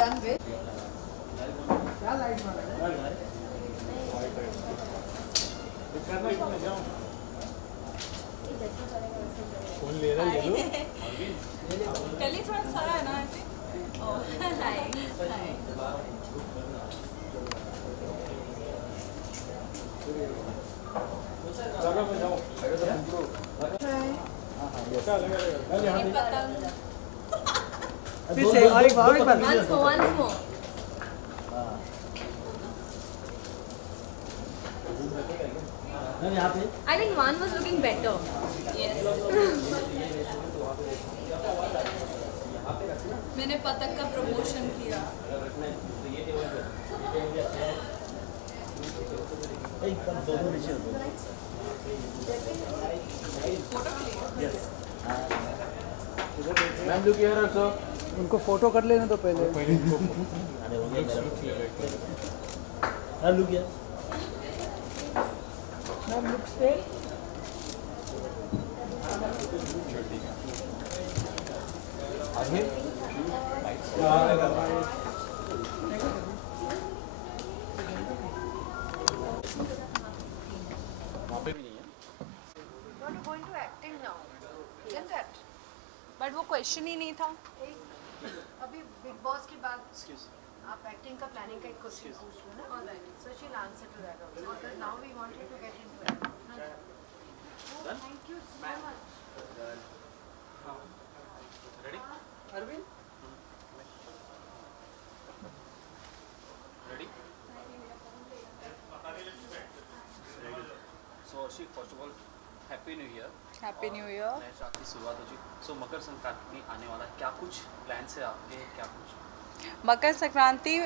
done with. क्या light मारा है? कौन ले रहा है ये टेली थोड़ा सारा है ना आई थिंक ओह हाय हाय जगह पे जाओ फिर से और एक बार once more I think one was looking better yes मैंने पतंग का प्रमोशन किया दोनों नीचे मैम लुक हियर आल्सो उनको फोटो कर लेना तो पहले हाँ look here ma'am look straight वहाँ पे भी नहीं है Not to go into acting now, isn't it? But वो क्वेश्चन ही नहीं था अभी बिग बॉस के बाद आप एक्टिंग का प्लानिंग का एक क्वेश्चन पूछ लो ना alright so she will answer to that also because now we wanted to get into it thank you so much ready Arvind ready so Arshi first of all happy new year happy new year नए साल की शुरुआत हो चुकी सो मकर संक्रांति आने वाला है क्या कुछ प्लान्स है आपके क्या कुछ मकर संक्रांति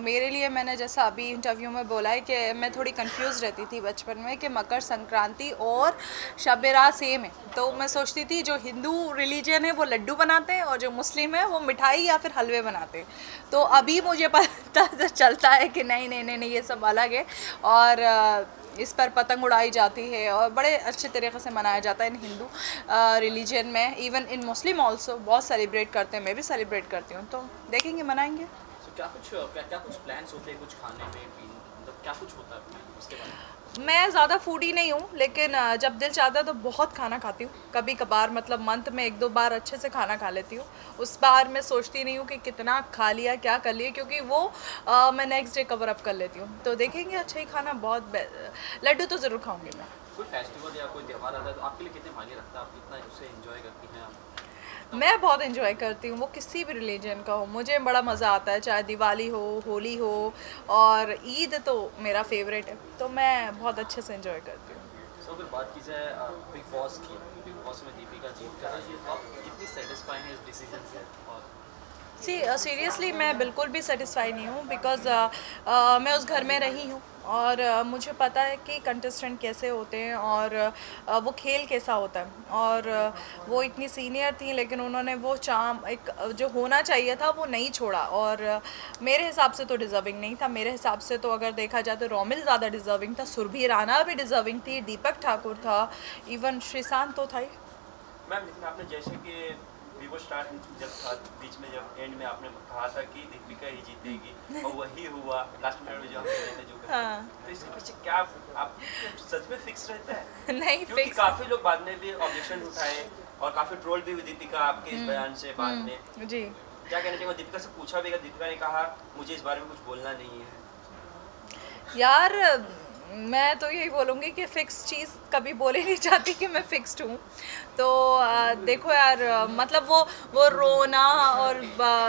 मेरे लिए मैंने जैसा अभी इंटरव्यू में बोला है कि मैं थोड़ी कंफ्यूज रहती थी बचपन में कि मकर संक्रांति और शब बारात सेम है तो मैं सोचती थी जो हिंदू रिलीजन है वो लड्डू बनाते हैं और जो मुस्लिम है वो मिठाई या फिर हलवे बनाते हैं तो अभी मुझे पता चलता है कि नहीं नहीं नहीं नहीं ये सब अलग है और इस पर पतंग उड़ाई जाती है और बड़े अच्छे तरीके से मनाया जाता है इन हिंदू रिलीजन में इवन इन मुस्लिम ऑल्सो बहुत सेलिब्रेट करते हैं मैं भी सेलिब्रेट करती हूँ तो देखेंगे मनाएंगे सो क्या कुछ प्लान्स होते हैं कुछ खाने में पीने मतलब क्या कुछ होता है उसके बारे में मैं ज़्यादा फूडी नहीं हूँ लेकिन जब दिल चाहता है तो बहुत खाना खाती हूँ कभी कभार मतलब मंथ में 1-2 बार अच्छे से खाना खा लेती हूँ उस बार मैं सोचती नहीं हूँ कि कितना खा लिया क्या कर लिया क्योंकि वो मैं नेक्स्ट डे कवर अप कर लेती हूँ तो देखेंगे अच्छा ही खाना बहुत लड्डू तो ज़रूर खाऊंगी मैं कोई फेस्टिवल या कोई त्यौहार आता है तो आपके लिए कितने मायने रखता है आप कितना उसे एंजॉय करती हैं आप मैं बहुत एंजॉय करती हूँ वो किसी भी रिलीजन का हो मुझे बड़ा मज़ा आता है चाहे दिवाली हो होली हो और ईद तो मेरा फेवरेट है तो मैं बहुत अच्छे से एंजॉय करती हूँ सो अगर बात की जाए बिग बॉस की बिग बॉस में दीपिका जीत कर आई है तो आप कितनी सेटिस्फाई हैं इस डिसीजन से और सीरियसली मैं बिल्कुल भी सेटिस्फाई नहीं हूँ बिकॉज़ मैं उस घर में रही हूँ और मुझे पता है कि कंटेस्टेंट कैसे होते हैं और वो खेल कैसा होता है और वो इतनी सीनियर थी लेकिन उन्होंने वो चार्म एक जो होना चाहिए था वो नहीं छोड़ा और मेरे हिसाब से तो डिज़र्विंग नहीं था मेरे हिसाब से तो अगर देखा जाए तो रोमिल ज़्यादा डिज़र्विंग था सुरभि राणा भी डिज़र्विंग थी दीपक ठाकुर था इवन श्रीशांत तो था ही मैम लेकिन आपने जैसे कि वीवो स्टार जब था बीच में जब एंड में आपने कहा था कि दीपिका ही जीतेगी और वही हुआ लास्ट में जो हम खेले थे जो हाँ। तो इसके पीछे क्या आप सच में फिक्स रहता है नहीं क्योंकि फिक्स काफी लोग बाद में भी ऑब्जेक्शन उठाए और काफी ट्रोल भी हुई दीपिका आपके इस बयान से बाद में जी क्या कहना चाहिए दीपिका से पूछा भी दीपिका ने कहा मुझे इस बारे में कुछ बोलना नहीं है यार मैं तो यही बोलूँगी कि फ़िक्स चीज़ कभी बोल ही नहीं चाहती कि मैं फ़िक्स्ड हूँ तो देखो यार मतलब वो रोना और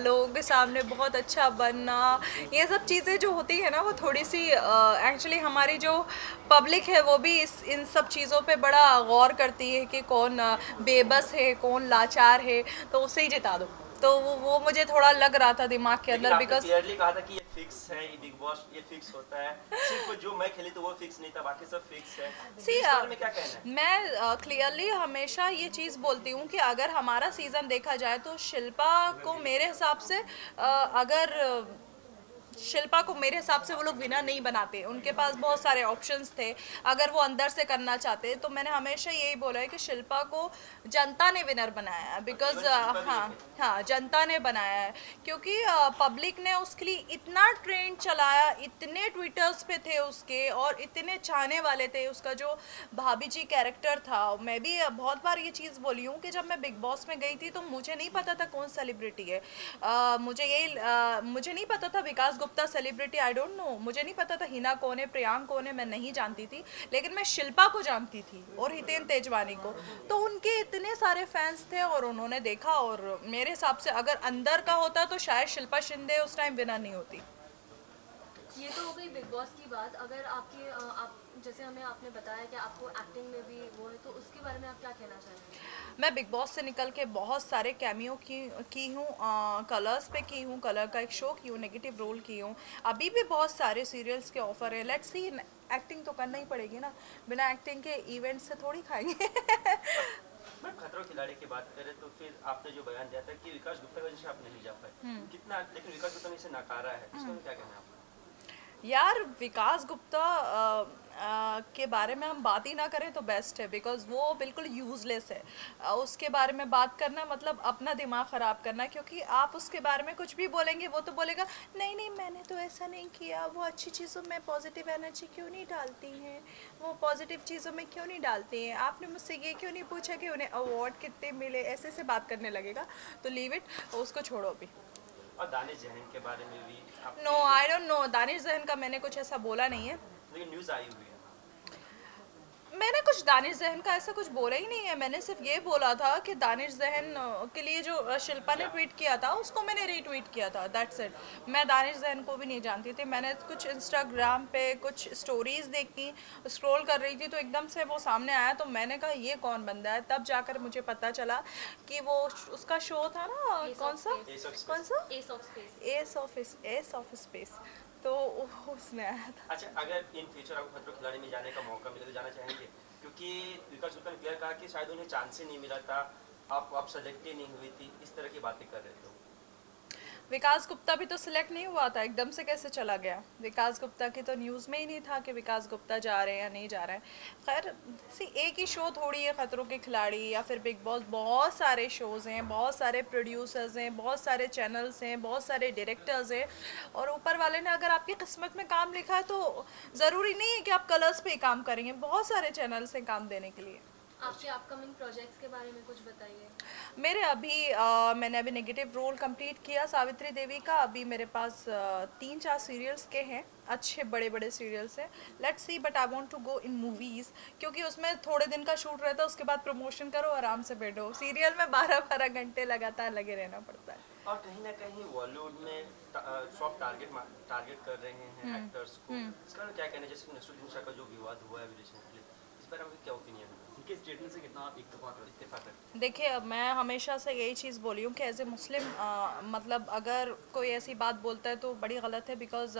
लोगों के सामने बहुत अच्छा बनना ये सब चीज़ें जो होती है ना वो थोड़ी सी एक्चुअली हमारी जो पब्लिक है वो भी इन सब चीज़ों पे बड़ा गौर करती है कि कौन बेबस है कौन लाचार है तो उसे ही जिता दो तो वो मुझे थोड़ा लग रहा था दिमाग के अंदर बिकॉज क्लियरली कहा था कि ये फिक्स है ये बिग बॉस ये फिक्स होता है सिर्फ जो मैं खेली तो वो फिक्स नहीं था बाकी सब फिक्स है सी इस बारे में क्या कहना है मैं क्लियरली हमेशा ये चीज़ बोलती हूँ कि अगर हमारा सीज़न देखा जाए तो शिल्पा को मेरे हिसाब से अगर शिल्पा को मेरे हिसाब से वो लोग विनर नहीं बनाते, उनके पास बहुत सारे ऑप्शंस थे अगर वो अंदर से करना चाहते। तो मैंने हमेशा यही बोला है कि शिल्पा को जनता ने विनर बनाया है, बिकॉज हाँ जनता ने बनाया है, क्योंकि पब्लिक ने उसके लिए इतना ट्रेंड चलाया, इतने ट्विटर्स पे थे उसके और इतने चाहने वाले थे। उसका जो भाभी जी कैरेक्टर था, मैं भी बहुत बार ये चीज़ बोली हूँ कि जब मैं बिग बॉस में गई थी तो मुझे नहीं पता था कौन सेलिब्रिटी है, मुझे नहीं पता था Vikas Gupta celebrity, I don't know, मुझे नहीं पता था हिना कौन है, प्रियांक कौन है, मैं नहीं जानती थी, लेकिन मैं शिल्पा को जानती थी और हितेन तेजवानी को। तो उनके इतने सारे फैंस थे और उन्होंने देखा, और मेरे हिसाब से अगर अंदर का होता तो शायद शिल्पा शिंदे उस टाइम विनर नहीं होती। ये तो हो गई बिग बॉस की बात। अगर आपकी आप जैसे हमें आपने बताया कि आपको एक्टिंग में भी वो है, तो उसके बारे में आप क्या कहना चाहेंगे? मैं बिग बॉस से निकल के बहुत सारे कैमियो की हूँ, कलर्स पे की हूँ, कलर का एक शो की हूँ, नेगेटिव रोल की हूँ, अभी भी बहुत सारे सीरियल्स के ऑफर है। लेट्स सी, एक्टिंग तो करना ही पड़ेगी ना, बिना एक्टिंग के इवेंट से थोड़ी खाएंगे। मैम खतरों खिलाड़ी की बात करें तो फिर आपने जो बयान दिया था कि विकास गुप्ता की वजह से आप नहीं जा पाए, कितना, लेकिन विकास गुप्ता ने इसे नकारा है, इसमें क्या कहना है आपका? यार विकास गुप्ता के बारे में हम बात ही ना करें तो बेस्ट है, बिकॉज वो बिल्कुल यूज़लेस है। उसके बारे में बात करना मतलब अपना दिमाग ख़राब करना, क्योंकि आप उसके बारे में कुछ भी बोलेंगे वो तो बोलेगा नहीं नहीं मैंने तो ऐसा नहीं किया, वो अच्छी चीज़ों में पॉजिटिव एनर्जी क्यों नहीं डालती हैं, वो पॉजिटिव चीज़ों में क्यों नहीं डालती हैं, आपने मुझसे ये क्यों नहीं पूछा कि उन्हें अवार्ड कितने मिले, ऐसे से बात करने लगेगा। तो लीव इट, उसको छोड़ो अभी। और दानिश जहन के बारे में भी no I don't know, Danish Jahan का मैंने कुछ ऐसा बोला नहीं है, लेकिन न्यूज़ आई हुई है। मैंने कुछ दानिश जहन का ऐसा कुछ बोला ही नहीं है। मैंने सिर्फ ये बोला था कि दानिश जहन के लिए जो शिल्पा ने ट्वीट किया था उसको मैंने रीट्वीट किया था, दैट्स इट। मैं दानिश जहन को भी नहीं जानती थी, मैंने कुछ इंस्टाग्राम पे कुछ स्टोरीज देखी, स्क्रॉल कर रही थी तो एकदम से वो सामने आया, तो मैंने कहा ये कौन बंदा है, तब जाकर मुझे पता चला कि वो उसका शो था ना, कौन सा S of S space. Of space, तो उसमें आया था। अच्छा, अगर इन फ्यूचर आपको खतरों खिलाड़ी में जाने का मौका मिले तो जाना चाहेंगे? क्योंकि विकास गुप्ता ने क्लियर कहा कि शायद उन्हें चांस ही नहीं मिला था, आप सेलेक्ट ही नहीं हुई थी, इस तरह की बातें कर रहे थे। विकास गुप्ता भी तो सिलेक्ट नहीं हुआ था, एकदम से कैसे चला गया? विकास गुप्ता की तो न्यूज़ में ही नहीं था कि विकास गुप्ता जा रहे हैं या नहीं जा रहे हैं। खैर सी, एक ही शो थोड़ी है खतरों के खिलाड़ी या फिर बिग बॉस, बहुत सारे शोज़ हैं, बहुत सारे प्रोड्यूसर्स हैं, बहुत सारे चैनल्स हैं, बहुत सारे डायरेक्टर्स हैं, और ऊपर वाले ने अगर आपकी किस्मत में काम लिखा है तो ज़रूरी नहीं है कि आप कलर्स पे ही काम करेंगे, बहुत सारे चैनल्स हैं काम देने के लिए। आपके अपकमिंग प्रोजेक्ट्स के बारे में कुछ बताइए। मेरे मैंने अभी नेगेटिव रोल कंप्लीट किया सावित्री देवी का, अभी मेरे पास 3-4 सीरियल्स के हैं, अच्छे बड़े बड़े सीरियल्स हैं। Let's see, but I want to go in movies, क्योंकि उसमें थोड़े दिन का शूट रहता है, उसके बाद प्रमोशन करो, आराम से बैठो। सीरियल में 12-12 घंटे लगातार लगे रहना पड़ता है। और कहीं ना कहीं बॉलीवुड में सॉफ्ट टारगेट कर रहे हैं एक्टर्स को, इसका क्या कहना है? जैसे कि नसरुद्दीन शाह का जो विवाद हुआ है रिसेंटली, इस पर आपका क्या ओपिनियन है? उनके स्टेटमेंट से कितना आप इत्तेफाक इत्तेफाक है? देखिए, अब मैं हमेशा से यही चीज़ बोली हूँ कि एज ए मुस्लिम मतलब अगर कोई ऐसी बात बोलता है तो बड़ी गलत है, बिकॉज़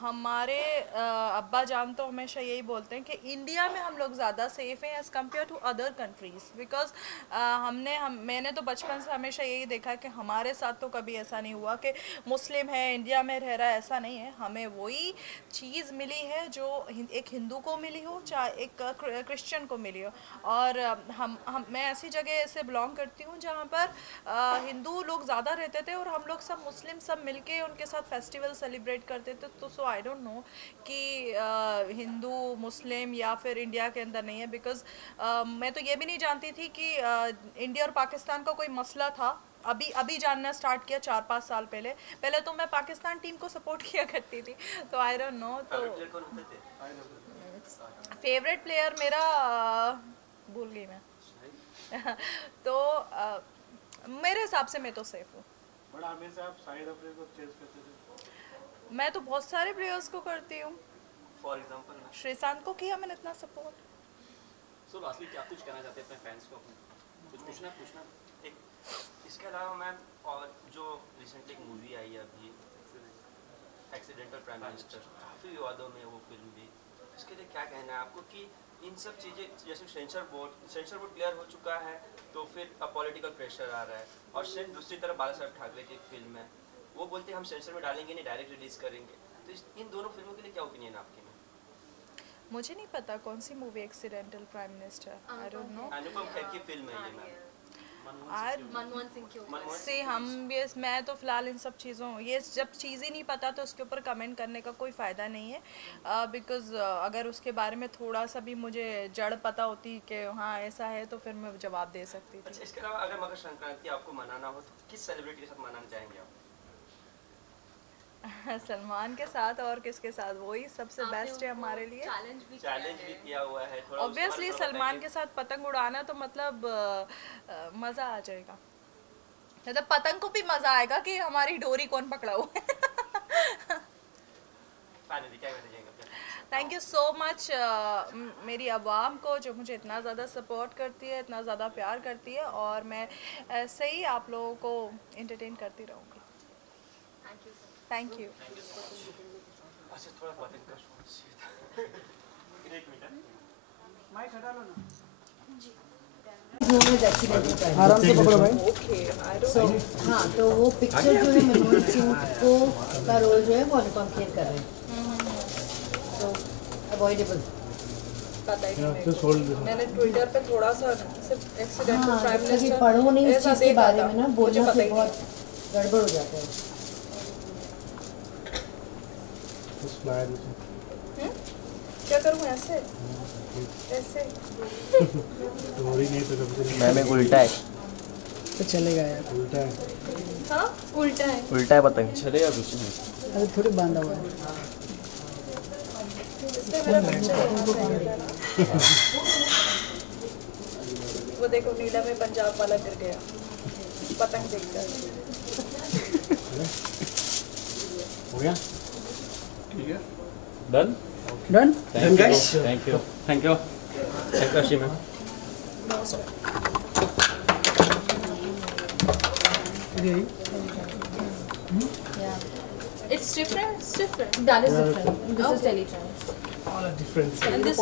हमारे अब्बा जान तो हमेशा यही बोलते हैं कि इंडिया में हम लोग ज़्यादा सेफ़ हैं as compare to other countries, because मैंने तो बचपन से हमेशा यही देखा कि हमारे साथ तो कभी ऐसा नहीं हुआ कि मुस्लिम है इंडिया में रह रहा है, ऐसा नहीं है। हमें वही चीज़ मिली है जो एक हिंदू को मिली हो, चाहे एक क्रिश्चियन को मिली हो, और मैं ऐसी जगह से बिलोंग करती हूँ जहाँ पर हिंदू लोग ज़्यादा रहते थे और हम लोग सब मुस्लिम सब मिलके उनके साथ फेस्टिवल सेलिब्रेट करते थे। तो सो आई डोंट नो कि हिंदू मुस्लिम या फिर इंडिया के अंदर नहीं है, बिकॉज़ मैं तो ये भी नहीं जानती थी कि इंडिया और पाकिस्तान का कोई मसला था। अभी जानना स्टार्ट किया 4-5 साल पहले तो मैं पाकिस्तान टीम को सपोर्ट किया करती थी, तो आई डोंट नो। तो फेवरेट प्लेयर मेरा भूल गई मैं तो मेरे हिसाब से मैं तो सेफ हूँ। बट आमिर साहब शाहिद अफरीदी को चेस करते थे। मैं तो बहुत सारे प्लेयर्स को करती हूँ, फॉर एग्जांपल श्रीशांत को किया मैंने इतना सपोर्ट। सो लास्टली क्या कुछ कहना चाहते हैं अपने फैंस को, कुछ पूछना एक इसके अलावा मैम, और जो रिसेंटली एक मूवी आई है अभी एक्सीडेंटल प्राइम मिनिस्टर, काफ़ी विवादों में वो फिल्म भी, इसके लिए क्या कहना है आपको कि इन सब चीज़ें, जैसे सेंसर बोर्ड क्लियर हो चुका है तो फिर अब पॉलिटिकल प्रेशर आ रहा है, और सेम दूसरी तरफ बाला साहब ठाकरे की फिल्म है, वो बोलते हैं हम सेंसर में डालेंगे नहीं, डायरेक्ट रिलीज करेंगे। तो इन दोनों फिल्मों के लिए क्या ओपिनियन है आपके में? मुझे नहीं पता कौन सी movie accidental prime minister, I don't know. Anupam Kher की फिल्म है ये मैम। मनमोहन सिंह के ऊपर से हम भी, मैं तो फिलहाल इन सब चीज़ों, ये जब चीज़ ही नहीं पता तो उसके ऊपर कमेंट करने का कोई फ़ायदा नहीं है। बिकॉज़ अगर उसके बारे में थोड़ा सा भी मुझे जड़ पता होती कि हाँ ऐसा है तो फिर मैं जवाब दे सकती थी। अच्छा, इसके अलावा अगर मकर संक्रांति आपको मनाना हो तो किस सेलिब्रिटी के साथ मनाना चाहेंगे आप? सलमान के साथ और किसके साथ, वही सबसे बेस्ट है हमारे लिए। चैलेंज भी किया हुआ है थोड़ा। ऑब्वियसली सलमान के साथ पतंग उड़ाना तो मतलब मज़ा आ जाएगा। मतलब पतंग को भी मज़ा आएगा कि हमारी डोरी कौन पकड़ा हुआ है। थैंक यू सो मच मेरी आवाम को जो मुझे इतना ज़्यादा सपोर्ट करती है, इतना ज़्यादा प्यार करती है, और मैं ऐसे ही आप लोगों को एंटरटेन करती रहूँगी। Thank you. अच्छा, थोड़ा पतंग का शौक चाहिए था। एक मिनट माइक हटा लो ना। आराम से पकड़ो भाई। So, हाँ, तो वो पिक्चर जो है मनमोहन सिंह को का रोल जो है वो अनुपम खेर कर रहे हैं। तो अवॉइडेबल। पता ही नहीं मेरे को। मैंने ट्विटर पे थोड़ा सा सिर्फ एक्सीडेंटल प्राइम कभी मिनिस्टर पढ़ो नहीं इस चीज़ के बारे में ना, मुझे बोलना पता फिर ही बहुत गड़बड़ हो जाता है। क्या करूँ ऐसे ऐसे? मैम एक उल्टा है। तो चलेगा यार। उल्टा है। हाँ उल्टा है। उल्टा है पतंग। चलेगा कुछ नहीं। अरे थोड़ी बांधा हुआ है। इसलिए मेरा पिक्चर होना चाहिए था ना। वो देखो नीला में पंजाब वाला गिर गया पतंग देखकर। हो गया? ठीक है, done. Done. Thank you. Thank you अशी ma'am. It's different. It's different. That is different. This is Teletrans. All are different. And this